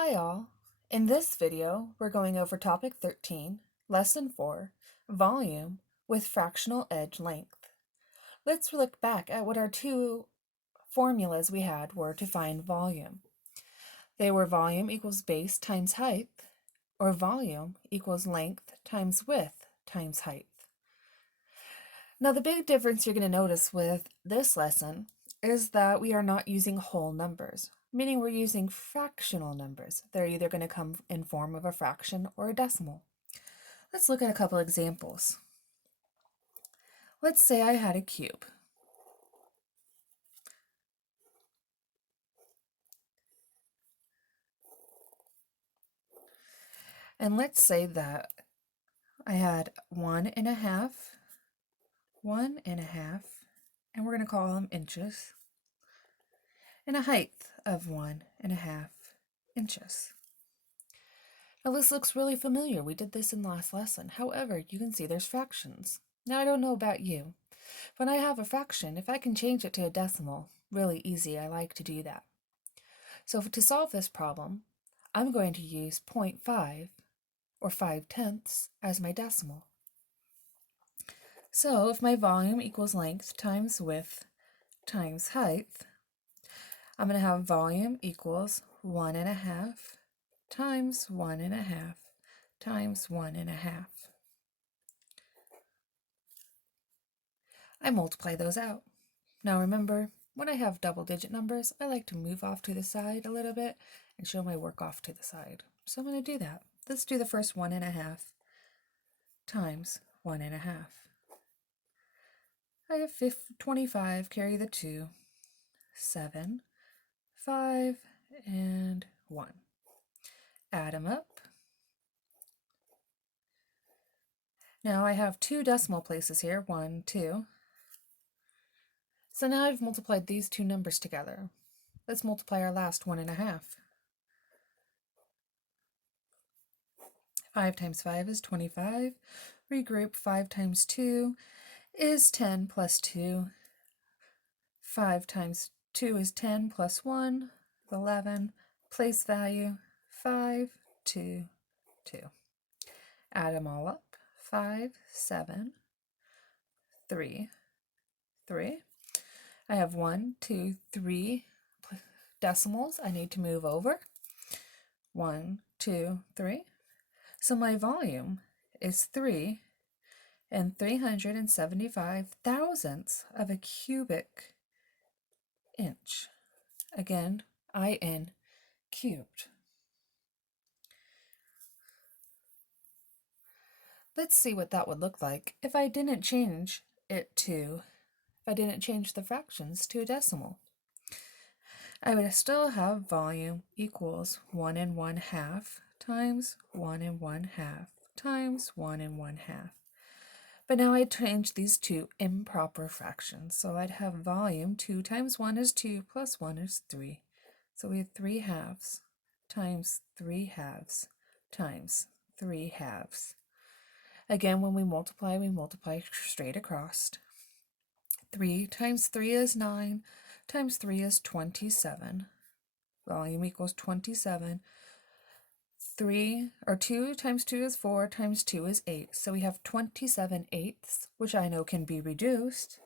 Hi all! In this video, we're going over Topic 13, Lesson 4, Volume with Fractional Edge Length. Let's look back at what our two formulas we had were to find volume. They were volume equals base times height, or volume equals length times width times height. Now the big difference you're going to notice with this lesson is that we are not using whole numbers, meaning we're using fractional numbers. They're either going to come in form of a fraction or a decimal. Let's look at a couple examples. Let's say I had a cube. And let's say that I had 1.5, 1.5, and we're going to call them inches, and a height of 1.5 inches. Now this looks really familiar. We did this in the last lesson. However, you can see there's fractions. Now I don't know about you. When I have a fraction, if I can change it to a decimal, really easy, I like to do that. So to solve this problem, I'm going to use 0.5 or 5/10 as my decimal. So if my volume equals length times width times height, I'm going to have volume equals 1.5 times 1.5 times 1.5. I multiply those out. Now remember, when I have double-digit numbers, I like to move off to the side a little bit and show my work off to the side. So I'm going to do that. Let's do the first 1.5 times 1.5. I have 25, carry the 2, 7, 5, and 1. Add them up. Now I have two decimal places here, 1, 2. So now I've multiplied these two numbers together. Let's multiply our last 1.5. 5 times 5 is 25. Regroup. 5 times 2 is 10 plus 2. 5 times 2 is 10 plus 1, 11. Place value, 5, 2, 2. Add them all up. 5, 7, 3, 3. I have 1, 2, 3 decimals I need to move over. 1, 2, 3. So my volume is 3 and 375 thousandths of a cubic inch. Again, IN cubed. Let's see what that would look like if I didn't change the fractions to a decimal. I would still have volume equals 1.5 times 1.5 times 1.5. But now I changed these to improper fractions. So I'd have volume 2 times 1 is 2 plus 1 is 3. So we have 3 halves times 3 halves times 3 halves. Again, when we multiply straight across. 3 times 3 is 9, times 3 is 27. Volume equals 27. 2 times 2 is 4, times 2 is 8. So we have 27/8, which I know can be reduced.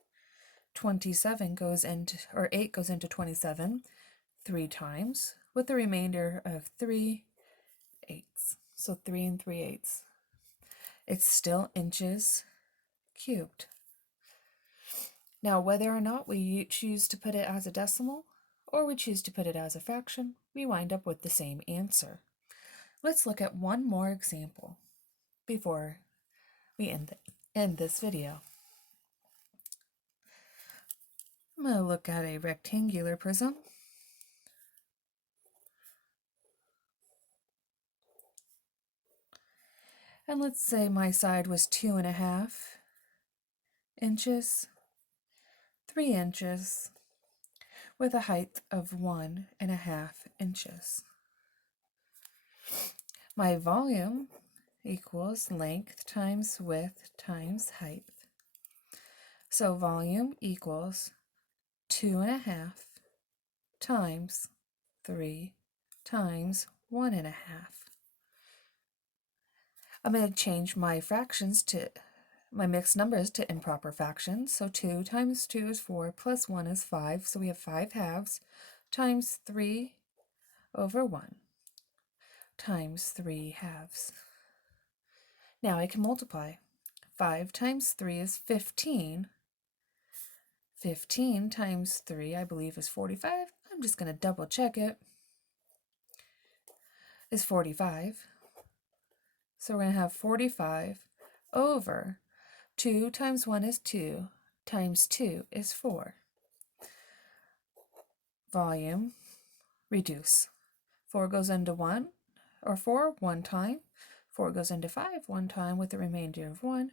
8 goes into 27 3 times, with the remainder of 3/8. So 3 3/8. It's still inches cubed. Now, whether or not we choose to put it as a decimal or we choose to put it as a fraction, we wind up with the same answer. Let's look at one more example before we end this video. I'm going to look at a rectangular prism. And let's say my side was 2.5 inches, 3 inches, with a height of 1.5 inches. My volume equals length times width times height. So volume equals 2.5 times 3 times 1.5. I'm going to change my fractions to my mixed numbers to improper fractions. So 2 times 2 is 4 plus 1 is 5. So we have 5 halves times 3 over 1 times 3 halves. Now I can multiply. 5 times 3 is 15. 15 times 3, I believe, is 45. I'm just going to double check it. Is 45. So we're going to have 45 over 2 times 1 is 2 times 2 is 4. Volume, reduce. 4 goes into 1, or 4 one time. 4 goes into 5 one time with a remainder of 1.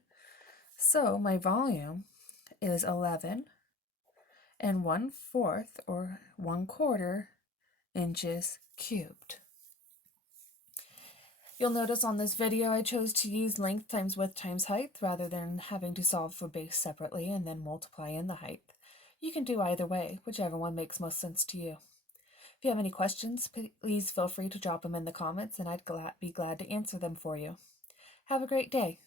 So my volume is 11 and 1/4 or 1/4 inches cubed. You'll notice on this video I chose to use length times width times height rather than having to solve for base separately and then multiply in the height. You can do either way, whichever one makes most sense to you. If you have any questions, please feel free to drop them in the comments and I'd be glad to answer them for you. Have a great day.